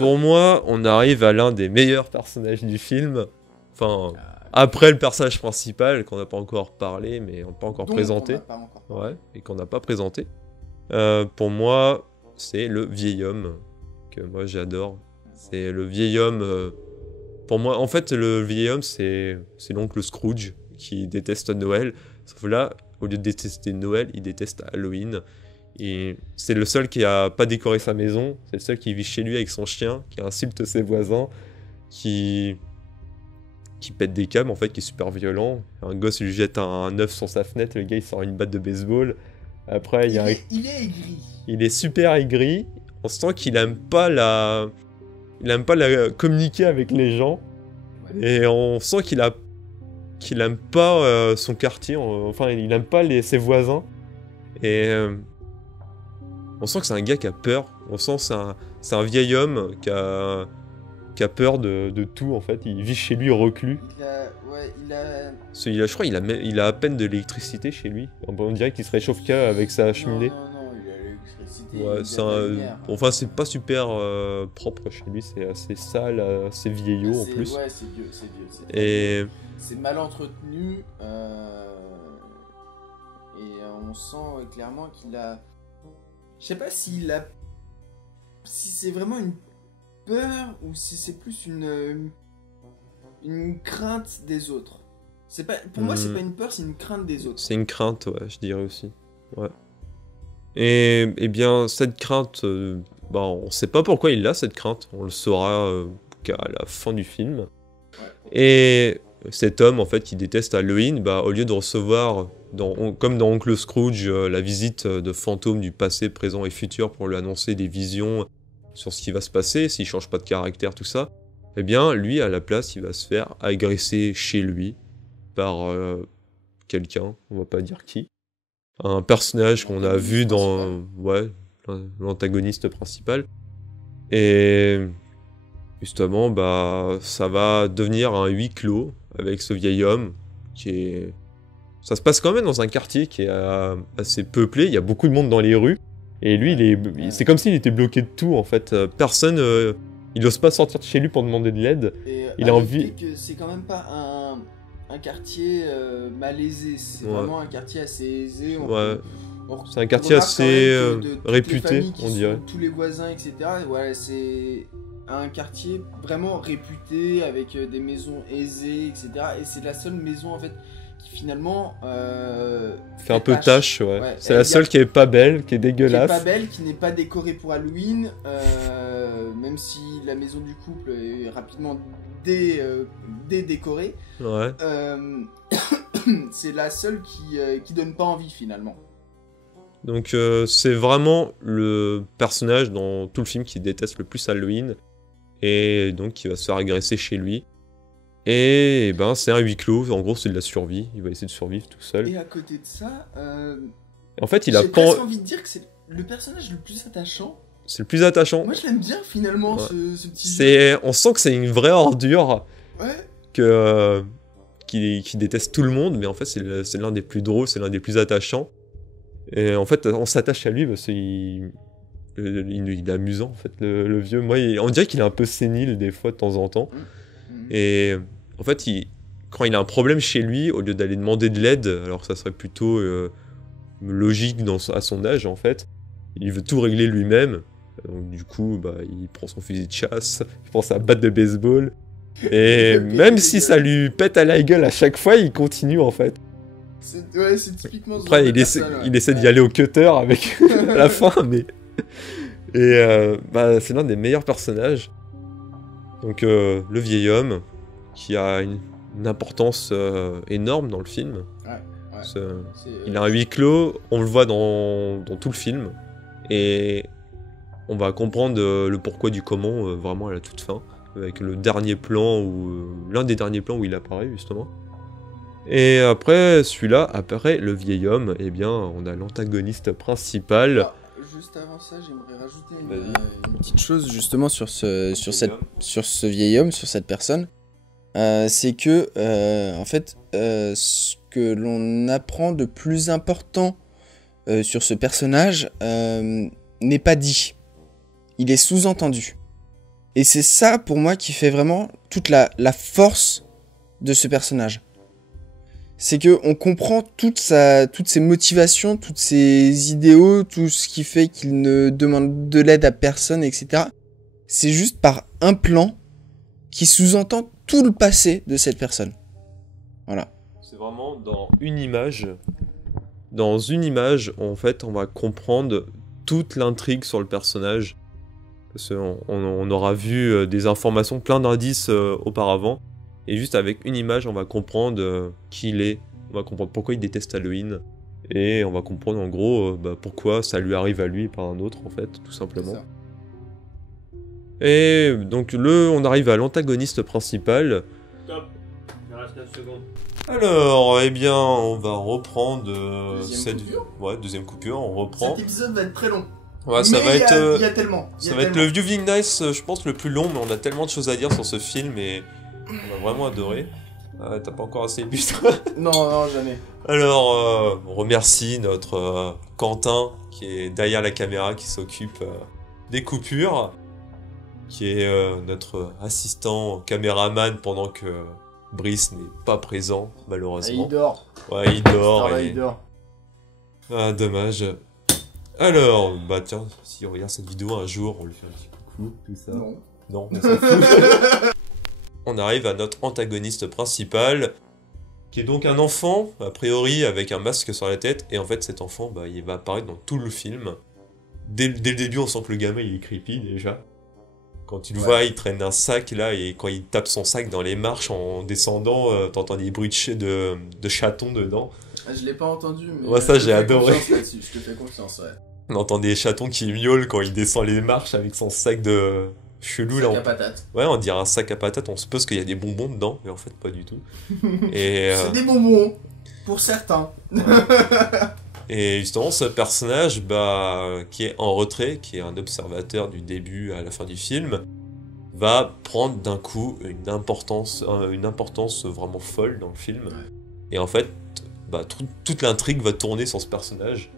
Pour moi, on arrive à l'un des meilleurs personnages du film. Enfin, après le personnage principal, qu'on n'a pas encore parlé, mais on n'a pas encore présenté. Ouais, et qu'on n'a pas présenté. Pour moi, c'est le vieil homme, que moi j'adore. C'est le vieil homme... pour moi, en fait, le vieil homme, c'est l'oncle Scrooge, qui déteste Noël. Sauf que là, au lieu de détester Noël, il déteste Halloween. Et c'est le seul qui a pas décoré sa maison, c'est le seul qui vit chez lui avec son chien, qui insulte ses voisins, qui pète des câbles en fait, qui est super violent. Un gosse lui jette un œuf sur sa fenêtre, le gars il sort une batte de baseball. Après il est aigri. Il est super aigri. On sent qu'il aime pas communiquer avec les gens. Ouais. Et on sent qu'il aime pas son quartier, enfin il aime pas ses voisins. Et on sent que c'est un gars qui a peur. On sent que c'est un vieil homme qui a peur de tout, en fait. Il vit chez lui reclus. Je crois qu'il a à peine de l'électricité chez lui. On dirait qu'il se réchauffe qu'avec sa cheminée. Non, il a l'électricité. Ouais, enfin, c'est pas super propre chez lui. C'est assez sale, assez vieillot en plus. Ouais, c'est vieux. Et... c'est mal entretenu. Et on sent clairement qu'il a... Je sais pas si c'est vraiment une peur ou si c'est plus une crainte des autres. Pour moi, c'est pas une peur, c'est une crainte des autres. C'est une crainte, ouais, je dirais aussi. Ouais. Et bien, cette crainte, on sait pas pourquoi il a cette crainte. On le saura qu'à la fin du film. Ouais. Et cet homme, en fait, qui déteste Halloween, au lieu de recevoir... comme dans Oncle Scrooge, la visite de fantômes du passé, présent et futur pour lui annoncer des visions sur ce qui va se passer, s'il change pas de caractère, tout ça, eh bien, lui, à la place, il va se faire agresser chez lui par quelqu'un, on va pas dire qui. Un personnage qu'on a vu dans... Ouais, l'antagoniste principal. Et justement, ça va devenir un huis clos avec ce vieil homme qui est... Ça se passe quand même dans un quartier qui est assez peuplé, il y a beaucoup de monde dans les rues, et lui, c'est comme s'il était bloqué de tout, en fait. Personne, il n'ose pas sortir de chez lui pour demander de l'aide. Il a envie... que c'est quand même pas un quartier malaisé, c'est vraiment un quartier assez aisé. C'est un quartier assez réputé, on dirait. Tous les voisins, etc. Voilà, c'est un quartier vraiment réputé, avec des maisons aisées, etc. Et c'est la seule maison, en fait, qui finalement fait un peu tâche, ouais. C'est la seule qui est pas belle, qui est dégueulasse. Qui est pas belle, qui n'est pas décorée pour Halloween, même si la maison du couple est rapidement décorée. Ouais. C'est la seule qui donne pas envie finalement. Donc c'est vraiment le personnage dans tout le film qui déteste le plus Halloween, et donc qui va se faire agresser chez lui. Et c'est un huis clos, en gros c'est de la survie, il va essayer de survivre tout seul. Et à côté de ça, en fait, il a j'ai presque envie de dire que c'est le personnage le plus attachant. C'est le plus attachant. Moi je l'aime bien finalement, ce petit jeu. On sent que c'est une vraie ordure, ouais. qui déteste tout le monde, mais en fait c'est l'un des plus drôles, c'est l'un des plus attachants. Et en fait on s'attache à lui parce qu'il est amusant en fait, le vieux. Moi, on dirait qu'il est un peu sénile des fois de temps en temps. Et en fait, quand il a un problème chez lui, au lieu d'aller demander de l'aide, alors que ça serait plutôt logique à son âge en fait, il veut tout régler lui-même. Donc du coup, il prend son fusil de chasse, il prend sa batte de baseball, et même si ça lui pète à la gueule à chaque fois, il continue en fait. C'est typiquement ce Après, il essaie d'y aller au cutter avec à la fin, mais... Et c'est l'un des meilleurs personnages. Donc le vieil homme, qui a une importance énorme dans le film. Il a un huis clos, on le voit dans tout le film, et on va comprendre le pourquoi du comment vraiment à la toute fin, avec le dernier plan, l'un des derniers plans où il apparaît justement. Et après celui-là apparaît le vieil homme, et bien on a l'antagoniste principal. Alors, juste avant ça, j'aimerais rajouter une petite chose justement sur ce vieil homme, sur cette personne. C'est que en fait ce que l'on apprend de plus important sur ce personnage n'est pas dit. Il est sous-entendu. Et c'est ça, pour moi, qui fait vraiment toute la force de ce personnage. C'est que on comprend toutes ses motivations, toutes ses idéaux, tout ce qui fait qu'il ne demande de l'aide à personne, etc. C'est juste par un plan qui sous-entend tout le passé de cette personne. Voilà. C'est vraiment dans une image. Dans une image, en fait, on va comprendre toute l'intrigue sur le personnage. Parce qu'on aura vu des informations, plein d'indices auparavant. Et juste avec une image, on va comprendre qui il est. On va comprendre pourquoi il déteste Halloween. Et on va comprendre en gros pourquoi ça lui arrive à lui et pas à un autre, en fait, tout simplement. Et donc on arrive à l'antagoniste principal. Stop, il reste 9 secondes. Alors, eh bien, on va reprendre deuxième coupure, on reprend. Cet épisode va être très long. Ouais, ça va être. Il y a tellement. Ça va être le Viewing Nice, je pense, le plus long, mais on a tellement de choses à dire sur ce film et on va vraiment adorer. T'as pas encore assez bu, toi? Non, jamais. Alors, on remercie notre Quentin, qui est derrière la caméra, qui s'occupe des coupures, qui est notre assistant caméraman pendant que Brice n'est pas présent, malheureusement. Et il dort. Ouais, il dort. Il dort. Ah, dommage. Alors, bah tiens, si on regarde cette vidéo un jour, on lui fait un petit coucou, tout ça. Non, on s'en fout. On arrive à notre antagoniste principal, qui est donc un enfant, a priori, avec un masque sur la tête, et en fait, cet enfant, bah, il va apparaître dans tout le film. Dès le début, on sent que le gamin, il est creepy, déjà. Quand tu le vois, il traîne un sac, là, et quand il tape son sac dans les marches en descendant, t'entends des bruits de chatons dedans. Je l'ai pas entendu, mais... Ouais, ça, j'ai adoré. Je te fais confiance, ouais. On entend des chatons qui miaulent quand il descend les marches avec son sac de... chelou, sac à patates. Ouais, on dirait un sac à patates, on suppose qu'il y a des bonbons dedans, mais en fait, pas du tout. Et, c'est des bonbons, pour certains. Ouais. Et justement, ce personnage, qui est en retrait, qui est un observateur du début à la fin du film, va prendre d'un coup une importance vraiment folle dans le film. Ouais. Et en fait, toute l'intrigue va tourner sur ce personnage,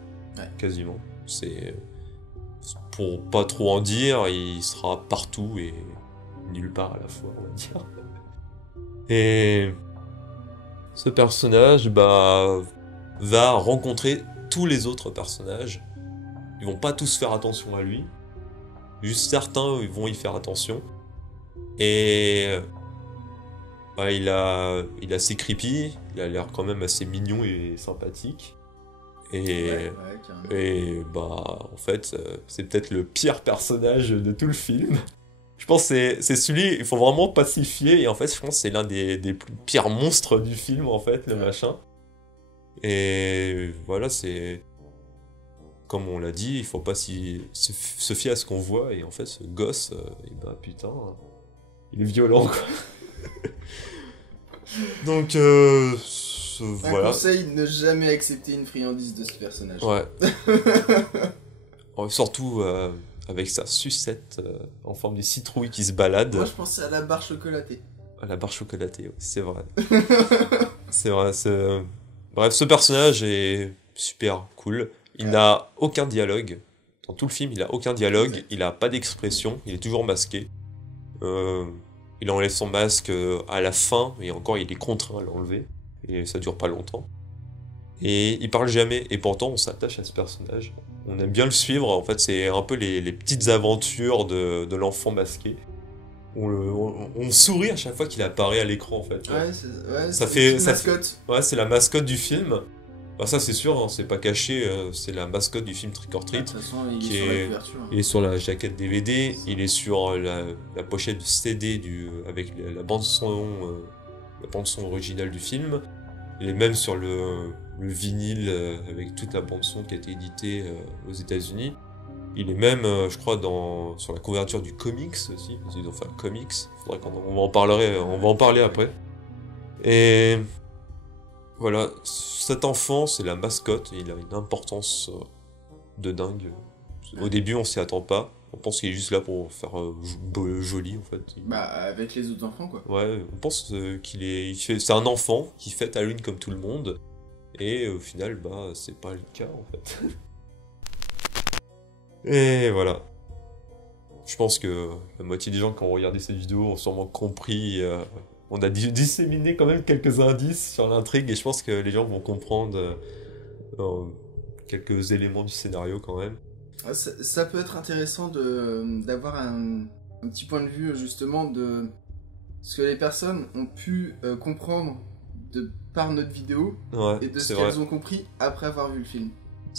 quasiment. C'est... Pour pas trop en dire, il sera partout et nulle part à la fois, on va dire. Et ce personnage, va rencontrer tous les autres personnages. Ils vont pas tous faire attention à lui. Juste certains vont y faire attention. Et il a assez creepy, il a l'air quand même assez mignon et sympathique. Et en fait, c'est peut-être le pire personnage de tout le film. Je pense que c'est celui, il faut vraiment pacifier, et en fait, je pense que c'est l'un des plus pires monstres du film, en fait, le machin. Et voilà, c'est... Comme on l'a dit, il faut pas se fier à ce qu'on voit, et en fait, ce gosse, putain, il est violent, quoi. Donc, voilà. Conseil, ne jamais accepter une friandise de ce personnage. Ouais. Surtout avec sa sucette en forme de citrouille qui se balade. Moi, je pensais à la barre chocolatée. À la barre chocolatée, oui, c'est vrai. C'est vrai. Bref, ce personnage est super cool. Il n'a aucun dialogue. Dans tout le film, il n'a aucun dialogue. Il n'a pas d'expression. Il est toujours masqué. Il enlève son masque à la fin, et encore, il est contraint à l'enlever. Et ça dure pas longtemps. Et il parle jamais, et pourtant on s'attache à ce personnage. On aime bien le suivre, en fait c'est un peu les petites aventures de l'enfant masqué. On sourit à chaque fois qu'il apparaît à l'écran, en fait. C'est une mascotte. Ouais, c'est la mascotte du film. Ça c'est sûr, hein, c'est pas caché, c'est la mascotte du film Trick or Treat. De toute façon, il est sur la jaquette DVD, il est sur la pochette du CD avec la bande son originale du film. Il est même sur le vinyle avec toute la bande son qui a été éditée aux États-Unis. Il est même, je crois, sur la couverture du comics aussi. Ils ont fait un comics. Faudrait on va en parler après. Et voilà, cet enfant, c'est la mascotte. Et il a une importance de dingue. Au début, on s'y attend pas. On pense qu'il est juste là pour faire joli, en fait. Avec les autres enfants, quoi. Ouais, on pense c'est un enfant qui fête Halloween comme tout le monde. Et au final, c'est pas le cas, en fait. Et voilà. Je pense que la moitié des gens qui ont regardé cette vidéo ont sûrement compris. On a disséminé quand même quelques indices sur l'intrigue et je pense que les gens vont comprendre quelques éléments du scénario quand même. Ça peut être intéressant d'avoir un petit point de vue justement de ce que les personnes ont pu comprendre par notre vidéo et de ce qu'elles ont compris après avoir vu le film.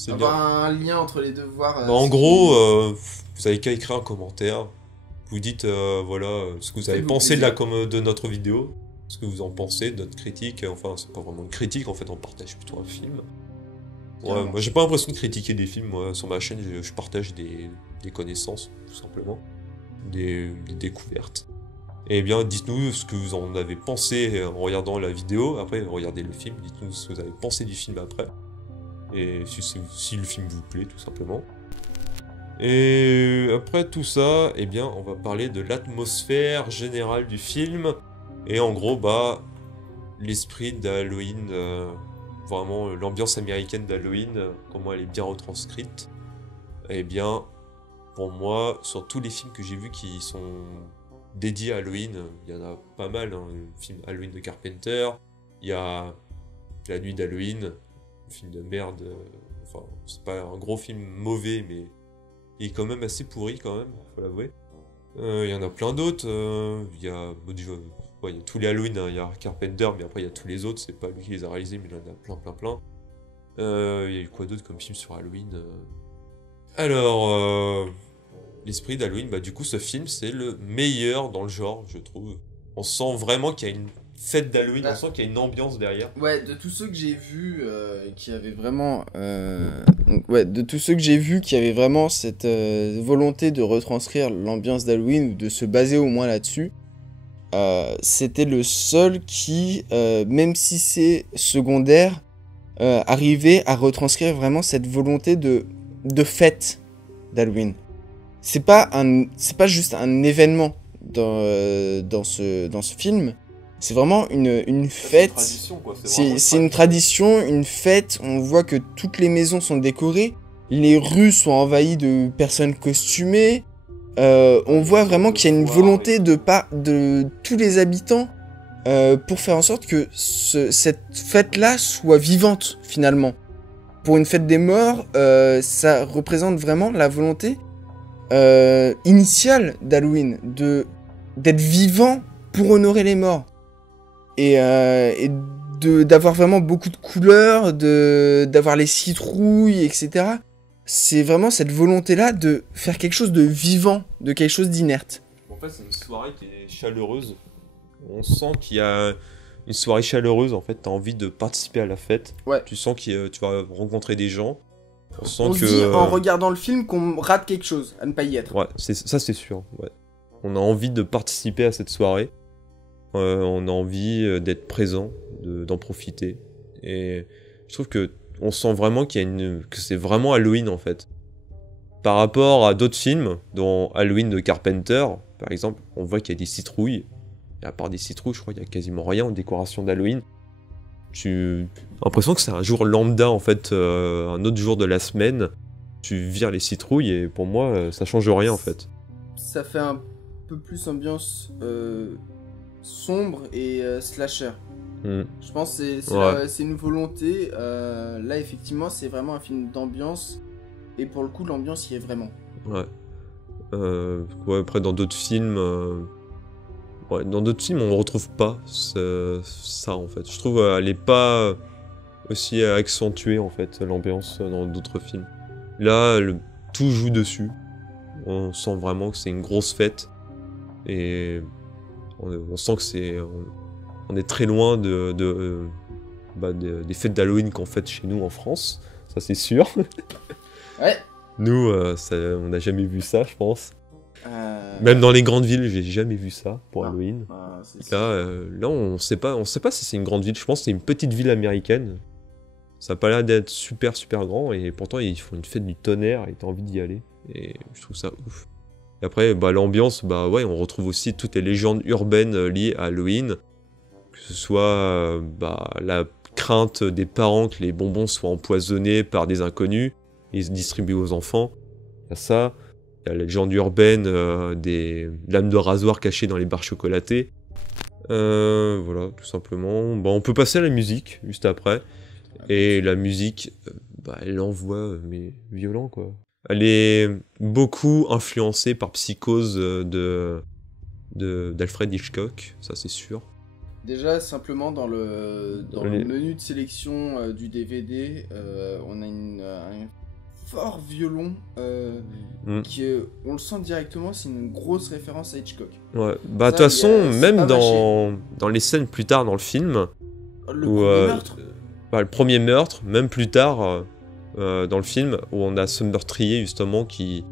Avoir un lien entre les deux, voir... en gros, vous avez qu'à écrire un commentaire. Vous dites voilà ce que vous avez pensé de notre vidéo, ce que vous en pensez, de notre critique. Enfin, c'est pas vraiment une critique, en fait, on partage plutôt un film. Ouais, moi, j'ai pas l'impression de critiquer des films. Moi, sur ma chaîne, je partage des connaissances, tout simplement. Des découvertes. Et bien, dites-nous ce que vous en avez pensé en regardant la vidéo. Après, regardez le film. Dites-nous ce que vous avez pensé du film après. Et si le film vous plaît, tout simplement. Et après tout ça, eh bien, on va parler de l'atmosphère générale du film. Et en gros, bah, l'esprit d'Halloween, vraiment l'ambiance américaine d'Halloween, comment elle est bien retranscrite. Eh bien, pour moi, sur tous les films que j'ai vus qui sont dédiés à Halloween, il y en a pas mal. Hein. Le film Halloween de Carpenter, il y a La Nuit d'Halloween, un film de merde. Enfin, c'est pas un gros film mauvais, mais il est quand même assez pourri quand même, faut l'avouer. Il y en a plein d'autres. Il y a tous les Halloween, hein. Il y a Carpenter, mais après il y a tous les autres. C'est pas lui qui les a réalisés, mais il y en a plein. Il y a eu quoi d'autre comme film sur Halloween Alors, l'esprit d'Halloween, bah du coup ce film c'est le meilleur dans le genre, je trouve. On sent vraiment qu'il y a une fête d'Halloween, on sent qu'il y a une ambiance derrière. Ouais, de tous ceux que j'ai vus qui avaient vraiment de tous ceux que j'ai vus qui avaient vraiment cette volonté de retranscrire l'ambiance d'Halloween ou de se baser au moins là-dessus, c'était le seul qui, même si c'est secondaire, arrivait à retranscrire vraiment cette volonté de fête d'Halloween. C'est pas juste un événement dans ce film. C'est vraiment une fête. C'est une tradition, une fête. On voit que toutes les maisons sont décorées. Les rues sont envahies de personnes costumées. On voit vraiment qu'il y a une volonté de tous les habitants pour faire en sorte que cette fête-là soit vivante, finalement. Pour une fête des morts, ça représente vraiment la volonté initiale d'Halloween, d'être vivant pour honorer les morts. Et d'avoir vraiment beaucoup de couleurs, d'avoir les citrouilles, etc. C'est vraiment cette volonté-là de faire quelque chose de vivant, de quelque chose d'inerte. En fait, c'est une soirée qui est chaleureuse. On sent qu'il y a une soirée chaleureuse, en fait, t'as envie de participer à la fête. Ouais. Tu sens que tu vas rencontrer des gens. On se dit en regardant le film qu'on rate quelque chose, à ne pas y être. Ouais, ça c'est sûr. Ouais. On a envie de participer à cette soirée. On a envie d'être présent, d'en profiter. Et je trouve que on sent vraiment que c'est vraiment Halloween en fait. Par rapport à d'autres films, dont Halloween de Carpenter, par exemple, on voit qu'il y a des citrouilles. Et à part des citrouilles, je crois qu'il y a quasiment rien en décoration d'Halloween. J'ai l'impression que c'est un jour lambda en fait, un autre jour de la semaine. Tu vires les citrouilles et pour moi, ça change rien en fait. Ça fait un peu plus ambiance sombre et slasher. Je pense que c'est une volonté. Là, effectivement, c'est vraiment un film d'ambiance. Et pour le coup, l'ambiance y est vraiment. Ouais. Après, dans d'autres films... dans d'autres films, on ne retrouve pas ça, en fait. Je trouve qu'elle n'est pas aussi accentuée, en fait, l'ambiance dans d'autres films. Là, tout joue dessus. On sent vraiment que c'est une grosse fête. Et on sent que on est très loin des fêtes d'Halloween qu'on fête chez nous en France. Ça, c'est sûr. Ouais. Nous, on n'a jamais vu ça, je pense. Même dans les grandes villes, j'ai jamais vu ça pour Halloween. Là, on sait pas si c'est une grande ville. Je pense que c'est une petite ville américaine. Ça a pas l'air d'être super grand et pourtant ils font une fête du tonnerre et t'as envie d'y aller. Et je trouve ça ouf. Et après, l'ambiance, on retrouve aussi toutes les légendes urbaines liées à Halloween. Que ce soit la crainte des parents que les bonbons soient empoisonnés par des inconnus et se distribués aux enfants. Il y a ça. Il y a la légende urbaine des lames de rasoir cachées dans les barres chocolatées. Voilà, tout simplement. Bon, on peut passer à la musique, juste après. Et la musique, elle envoie, mais violent, quoi. Elle est beaucoup influencée par Psychose d'Alfred Hitchcock, ça c'est sûr. Déjà, simplement dans le menu de sélection du DVD, on a un fort violon qui on le sent directement, c'est une grosse référence à Hitchcock. Ouais, bah de toute façon, même dans les scènes plus tard dans le film, le premier meurtre, même plus tard dans le film, où on a ce meurtrier justement qui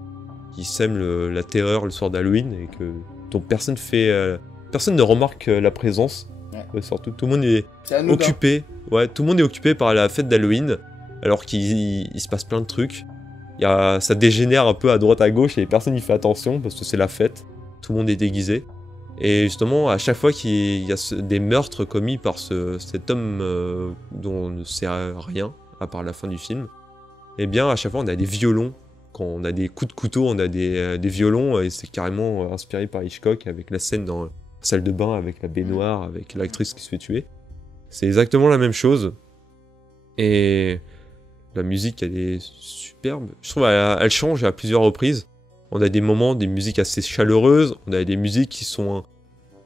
sème la terreur le soir d'Halloween et dont personne ne remarque la présence. Ouais. Surtout, tout le monde est occupé. Ouais, tout le monde est occupé par la fête d'Halloween, alors qu'il se passe plein de trucs. Ça dégénère un peu à droite à gauche et personne n'y fait attention parce que c'est la fête. Tout le monde est déguisé. Et justement, à chaque fois qu'il y a des meurtres commis par cet homme dont on ne sait rien, à part la fin du film, eh bien, à chaque fois, on a des violons. Quand on a des coups de couteau, on a des violons, et c'est carrément inspiré par Hitchcock, avec la scène dans la salle de bain, avec la baignoire, avec l'actrice qui se fait tuer. C'est exactement la même chose. Et la musique, elle est superbe. Je trouve qu'elle change à plusieurs reprises. On a des moments, des musiques assez chaleureuses, on a des musiques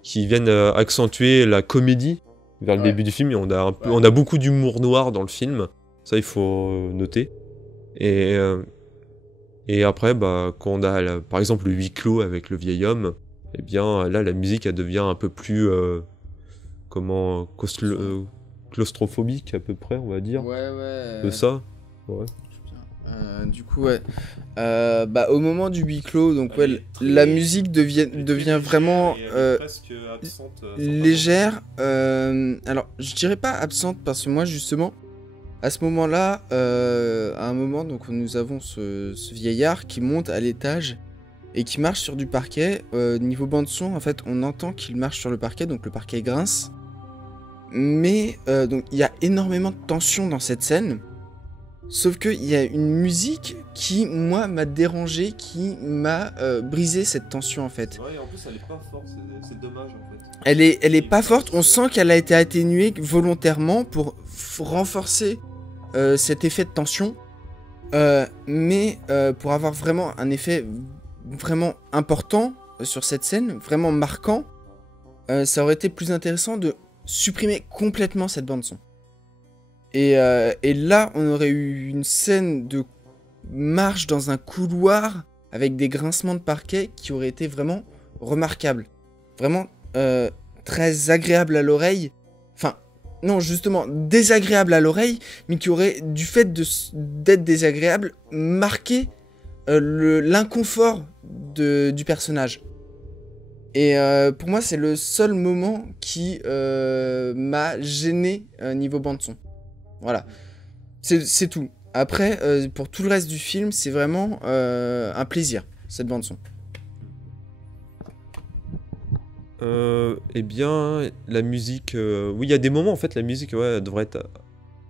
qui viennent accentuer la comédie vers le début du film. Et on a beaucoup d'humour noir dans le film, ça il faut noter. Et après, quand on a par exemple le huis clos avec le vieil homme, eh bien là la musique elle devient un peu plus claustrophobique à peu près, on va dire. Ouais. De ça. Ouais. Du coup, au moment du huis clos, donc la musique devient vraiment légère. Alors, je dirais pas absente parce que moi, justement, à ce moment-là, à un moment, donc nous avons ce vieillard qui monte à l'étage et qui marche sur du parquet. Niveau bande son, en fait, on entend qu'il marche sur le parquet, donc le parquet grince. Mais donc il y a énormément de tension dans cette scène. Sauf qu'il y a une musique qui, moi, m'a dérangé, qui m'a brisé cette tension, en fait. Ouais, en plus, elle est pas forte, c'est dommage, en fait. Elle est pas forte, on sent qu'elle a été atténuée volontairement pour renforcer cet effet de tension. Mais pour avoir vraiment un effet vraiment important sur cette scène, vraiment marquant, ça aurait été plus intéressant de supprimer complètement cette bande-son. Et là, on aurait eu une scène de marche dans un couloir avec des grincements de parquet qui aurait été vraiment remarquable. Vraiment très agréable à l'oreille. Enfin, non, justement, désagréable à l'oreille, mais qui aurait, du fait d'être désagréable, marqué l'inconfort du personnage. Et pour moi, c'est le seul moment qui m'a gêné niveau bande-son. Voilà, c'est tout. Après, pour tout le reste du film, c'est vraiment un plaisir, cette bande-son. Eh bien, la musique... oui, il y a des moments, en fait, la musique, ouais, devrait être...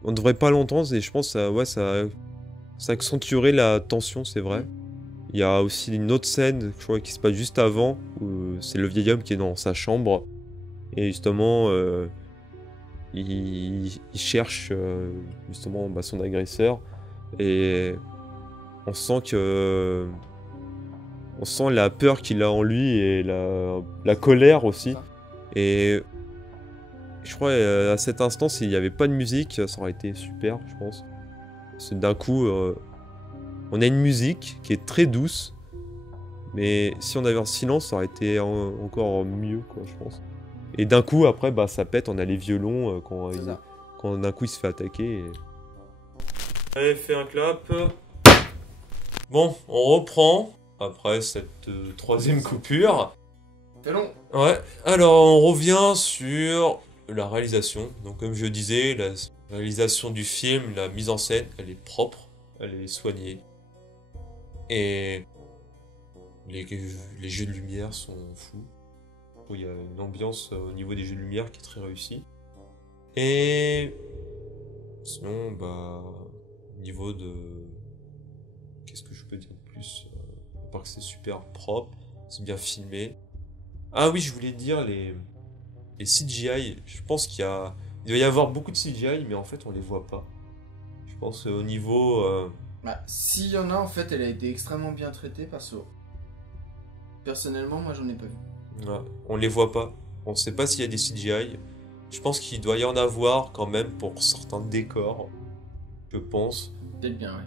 On devrait pas l'entendre, et je pense que ça accentuerait la tension, c'est vrai. Il y a aussi une autre scène, je crois, qui se passe juste avant, où c'est le vieil homme qui est dans sa chambre, et justement... Il cherche justement son agresseur et on sent la peur qu'il a en lui et la colère aussi. Et je crois à cet instant, s'il n'y avait pas de musique, ça aurait été super, je pense. C'est d'un coup, on a une musique qui est très douce, mais si on avait un silence, ça aurait été encore mieux, quoi, je pense. Et d'un coup, après, ça pète, on a les violons quand d'un coup il se fait attaquer. Allez, fais un clap. Bon, on reprend après cette troisième coupure. C'est long. Ouais, alors on revient sur la réalisation. Donc comme je disais, la réalisation du film, la mise en scène, elle est propre, elle est soignée. Et les jeux de lumière sont fous. Il y a une ambiance au niveau des jeux de lumière qui est très réussie. Et sinon, au niveau de... Qu'est-ce que je peux dire de plus? À part que c'est super. super propre, c'est bien filmé. Ah oui, je voulais dire les CGI, je pense il doit y avoir beaucoup de CGI, mais en fait on les voit pas. Je pense au niveau... Bah, s'il y en a, en fait, elle a été extrêmement bien traitée parce que personnellement, moi j'en ai pas vu. Ouais, on les voit pas. On sait pas s'il y a des CGI. Je pense qu'il doit y en avoir quand même pour certains décors, je pense. Peut-être bien, ouais.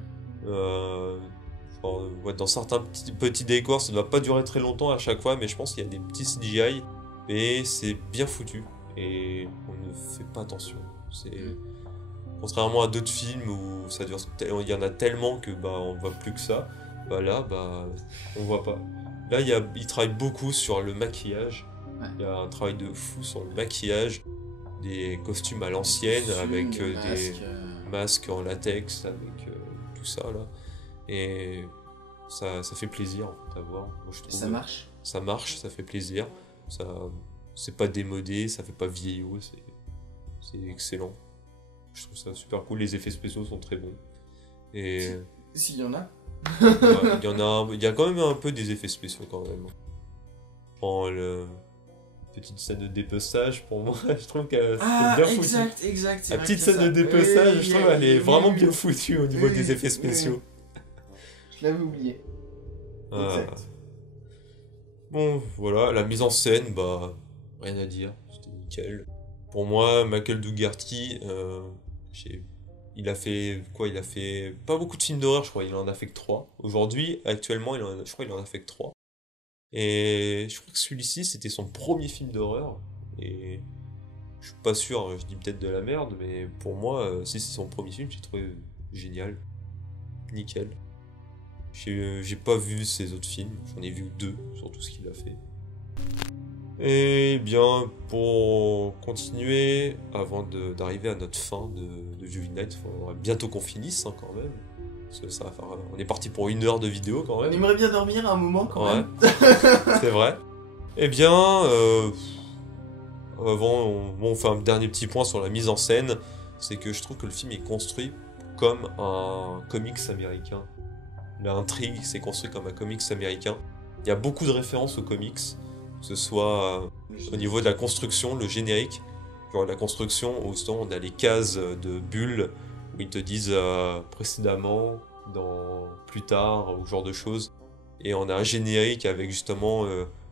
Genre, ouais, dans certains petits décors, ça ne doit pas durer très longtemps à chaque fois, mais je pense qu'il y a des petits CGI, et c'est bien foutu, et on ne fait pas attention. Contrairement à d'autres films où ça dure, il y en a tellement que bah on voit plus que ça, bah là bah on voit pas. Là il travaille beaucoup sur le maquillage. Ouais. Il y a un travail de fou sur le maquillage, des costumes à l'ancienne avec des masques en latex, avec tout ça là. Et ça fait plaisir en fait, à voir. Moi, je trouve, ça marche. Ça marche, ça fait plaisir. C'est pas démodé, ça fait pas vieillot, c'est excellent. Je trouve ça super cool. Les effets spéciaux sont très bons. Et s'il y en a. Ouais, il y a quand même un peu des effets spéciaux quand même. Petite scène de dépeçage pour moi, je trouve que c'est bien foutu. Exact. La petite scène de dépeçage, je trouve elle est vraiment bien foutue au niveau des effets spéciaux. Je l'avais oublié. Exact. Bon, voilà, la mise en scène, bah, rien à dire, c'était nickel. Pour moi, Michael Dougherty, il a fait quoi? Il a fait pas beaucoup de films d'horreur, je crois, il en a fait que 3. Aujourd'hui, actuellement, je crois qu'il en a fait que 3. Et je crois que celui-ci, c'était son premier film d'horreur. Et je suis pas sûr, je dis peut-être de la merde, mais pour moi, si c'est son premier film, j'ai trouvé génial. Nickel. J'ai pas vu ses autres films, j'en ai vu 2 sur tout ce qu'il a fait. Et bien, pour continuer, avant d'arriver à notre fin de Juvie Night, il faudra bientôt qu'on finisse hein, quand même. Parce que ça va faire, on est parti pour 1 heure de vidéo quand même. On aimerait bien dormir à un moment quand même. C'est vrai. Eh bien, avant, on fait un dernier petit point sur la mise en scène. C'est que je trouve que le film est construit comme un comics américain. L'intrigue s'est construite comme un comics américain. Il y a beaucoup de références aux comics, que ce soit au niveau de la construction, le générique. Genre la construction, où on a les cases de bulles, où ils te disent précédemment, plus tard, ou ce genre de choses. Et on a un générique avec justement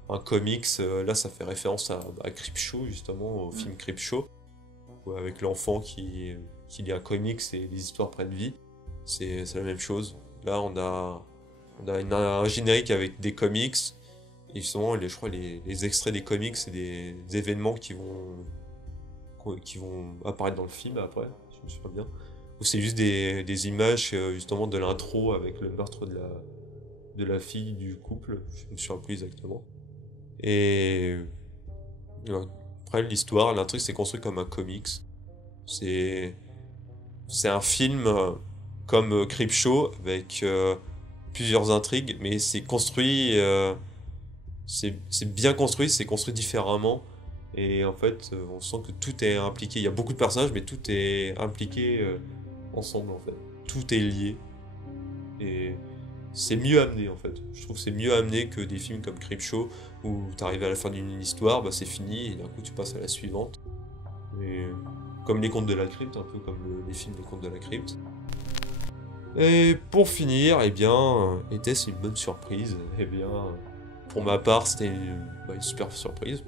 un comics. Là, ça fait référence à Creepshow, justement, au film Creepshow, avec l'enfant qui lit un comics et les histoires prennent vie. C'est la même chose. Là, on a un générique avec des comics, et justement, je crois les extraits des comics, c'est des événements qui vont apparaître dans le film après, si je me souviens bien. Ou c'est juste des images, justement, de l'intro avec le meurtre de la fille du couple, je me souviens plus exactement. Et après, l'histoire, l'intrigue, c'est construit comme un comics. C'est un film comme Creepshow avec plusieurs intrigues, mais c'est construit, c'est bien construit, c'est construit différemment, et en fait on sent que tout est impliqué. Il y a beaucoup de personnages, mais tout est impliqué ensemble en fait. Tout est lié, et c'est mieux amené en fait. Je trouve que c'est mieux amené que des films comme Creepshow où t'arrives à la fin d'une histoire, bah c'est fini et d'un coup tu passes à la suivante. Et comme les Contes de la Crypte, un peu comme les films des Contes de la Crypte. Et pour finir, eh bien, était-ce une bonne surprise? Eh bien, pour ma part, c'était une super surprise.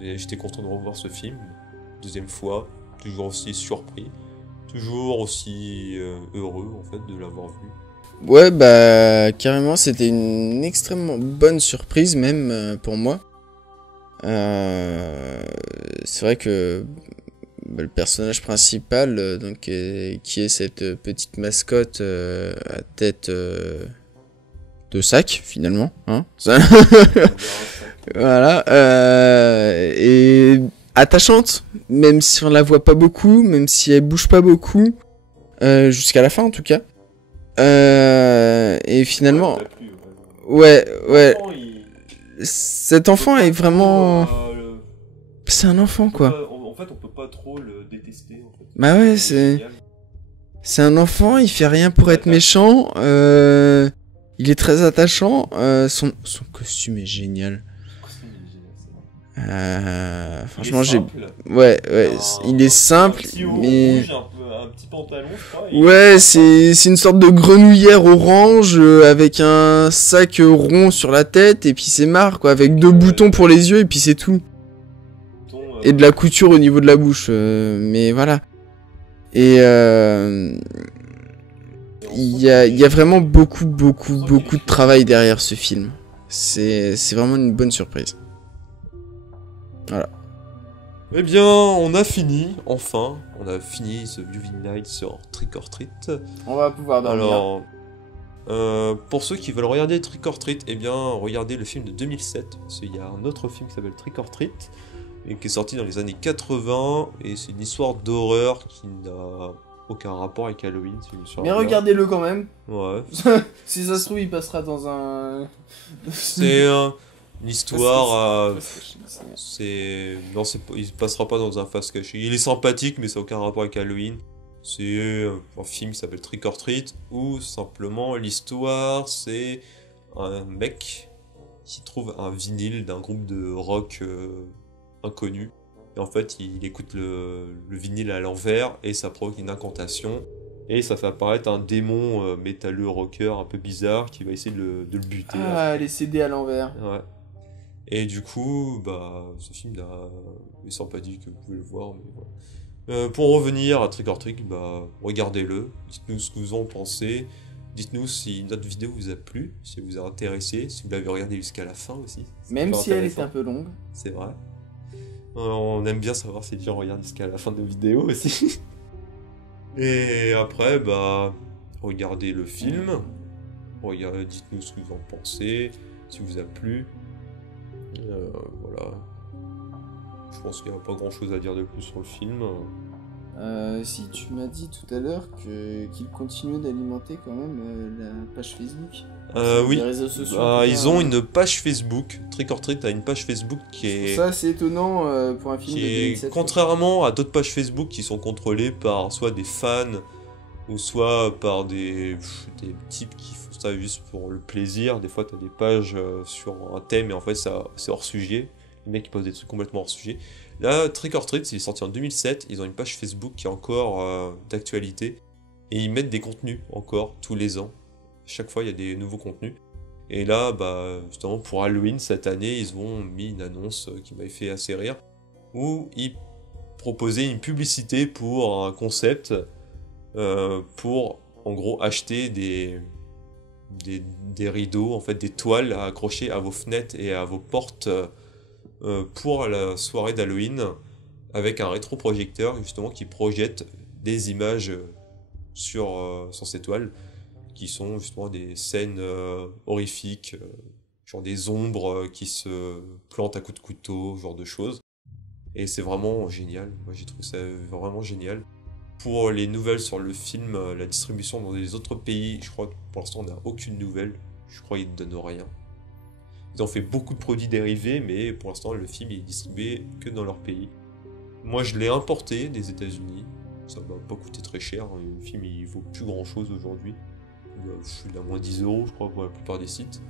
J'étais content de revoir ce film, deuxième fois, toujours aussi surpris, toujours aussi heureux en fait de l'avoir vu. Ouais, bah carrément, c'était une extrêmement bonne surprise même pour moi. C'est vrai que le personnage principal, donc, qui est cette petite mascotte à tête de sac finalement, hein. Voilà, et attachante, même si on la voit pas beaucoup, même si elle bouge pas beaucoup, jusqu'à la fin en tout cas. Et finalement, ouais. Cet enfant est vraiment, c'est un enfant quoi. En fait, on peut pas trop le détester. En fait. Bah ouais, c'est un enfant, il fait rien pour être méchant. Il est très attachant. Son costume est génial. Franchement, ouais, il est simple, mais un petit pantalon, je crois. Ouais, c'est une sorte de grenouillère orange avec un sac rond sur la tête et puis c'est marre quoi, avec 2 boutons pour les yeux et puis c'est tout. Et de la couture au niveau de la bouche, mais voilà. Et il y a vraiment beaucoup de travail derrière ce film. C'est vraiment une bonne surprise. Voilà. Eh bien, on a fini, enfin. On a fini The Viewing Night sur Trick or Treat. On va pouvoir dormir. Alors, pour ceux qui veulent regarder Trick or Treat, eh bien, regardez le film de 2007. Parce qu'il y a un autre film qui s'appelle Trick or Treat, et qui est sorti dans les années 80, et c'est une histoire d'horreur qui n'a aucun rapport avec Halloween. Si je me souviens Mais bien. regardez-le quand même. Ouais. Si ça se trouve, il passera dans un... C'est une histoire... il passera pas dans un face caché. Il est sympathique, mais ça n'a aucun rapport avec Halloween. C'est un film qui s'appelle Trick or Treat, où simplement l'histoire, c'est un mec qui trouve un vinyle d'un groupe de rock inconnu. Et en fait, il écoute le vinyle à l'envers, et ça provoque une incantation. Et ça fait apparaître un démon métalleux rocker un peu bizarre qui va essayer de le buter. Ah, les CD à l'envers. Ouais. Et du coup, bah, ce film est sympathique, vous pouvez le voir. Mais voilà. Pour revenir à Trick or Treat, bah, regardez-le. Dites-nous ce que vous en pensez. Dites-nous si notre vidéo vous a plu, si elle vous a intéressé, si vous l'avez regardé jusqu'à la fin aussi. Même si elle est un peu longue. C'est vrai. On aime bien savoir si les gens regardent jusqu'à la fin de nos vidéos aussi. Et après, bah, regardez le film. Dites-nous ce que vous en pensez, si vous a plu. Voilà. Je pense qu'il n'y a pas grand chose à dire de plus sur le film. Si tu m'as dit tout à l'heure qu'ils continuaient d'alimenter quand même la page Facebook. Oui. Les réseaux sociaux. Ils ont une page Facebook. Trick or Treat a une page Facebook qui est... Ça c'est étonnant pour un film de 2007. Contrairement à d'autres pages Facebook qui sont contrôlées par soit des fans ou soit par des types qui font ça juste pour le plaisir. Des fois, tu as des pages sur un thème et en fait, c'est hors sujet. Les mecs, ils posent des trucs complètement hors sujet. Là, Trick or Treat, il est sorti en 2007. Ils ont une page Facebook qui est encore d'actualité. Et ils mettent des contenus encore tous les ans. Chaque fois, il y a des nouveaux contenus. Et là, bah, justement, pour Halloween, cette année, ils ont mis une annonce qui m'avait fait assez rire. Où ils proposaient une publicité pour un concept pour, en gros, acheter des rideaux, en fait, des toiles à accrocher à vos fenêtres et à vos portes pour la soirée d'Halloween, avec un rétroprojecteur, justement, qui projette des images sur ces toiles, qui sont justement des scènes horrifiques, genre des ombres qui se plantent à coups de couteau, ce genre de choses. Et c'est vraiment génial, moi j'ai trouvé ça vraiment génial. Pour les nouvelles sur le film, la distribution dans les autres pays, je crois que pour l'instant on n'a aucune nouvelle, je crois qu'ils ne donnent rien. Ils ont fait beaucoup de produits dérivés, mais pour l'instant le film est distribué que dans leur pays. Moi je l'ai importé des États-Unis, ça m'a pas coûté très cher, le film il vaut plus grand chose aujourd'hui. Il a moins 10 €, je crois, pour la plupart des sites.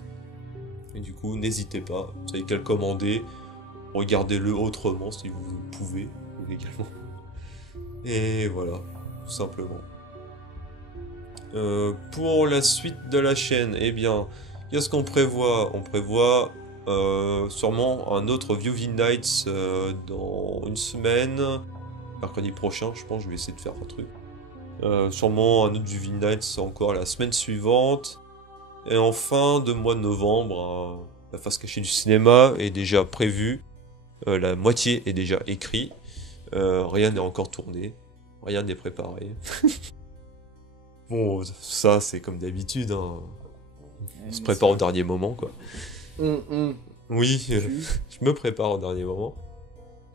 Et du coup, n'hésitez pas, vous savez qu'à le commander, regardez-le autrement si vous pouvez, également. Et voilà, tout simplement. Pour la suite de la chaîne, eh bien, qu'est-ce qu'on prévoit ? On prévoit sûrement un autre Viewing Nights dans une semaine. Mercredi prochain, je pense, je vais essayer de faire un truc. Sûrement un autre Viewing Nights encore la semaine suivante. Et en fin de mois de novembre, la face cachée du cinéma est déjà prévue. La moitié est déjà écrit. Rien n'est encore tourné. Rien n'est préparé. Bon, ça c'est comme d'habitude. Hein. On se prépare au dernier moment, quoi. Oui, je me prépare au dernier moment.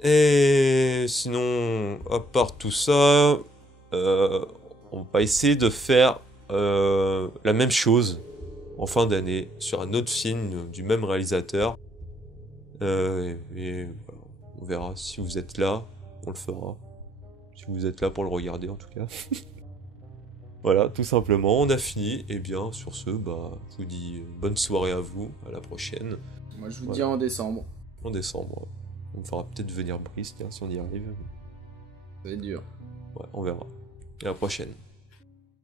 Et sinon, à part tout ça, on va essayer de faire la même chose en fin d'année sur un autre film du même réalisateur. Et voilà, on verra si vous êtes là, on le fera. Si vous êtes là pour le regarder en tout cas. Voilà, tout simplement, on a fini. Et bien, sur ce, je vous dis bonne soirée à vous, à la prochaine. Moi, je vous dis en décembre. En décembre, ouais. On me fera peut-être venir Brice, tiens, si on y arrive. C'est dur. Ouais, on verra. À la prochaine.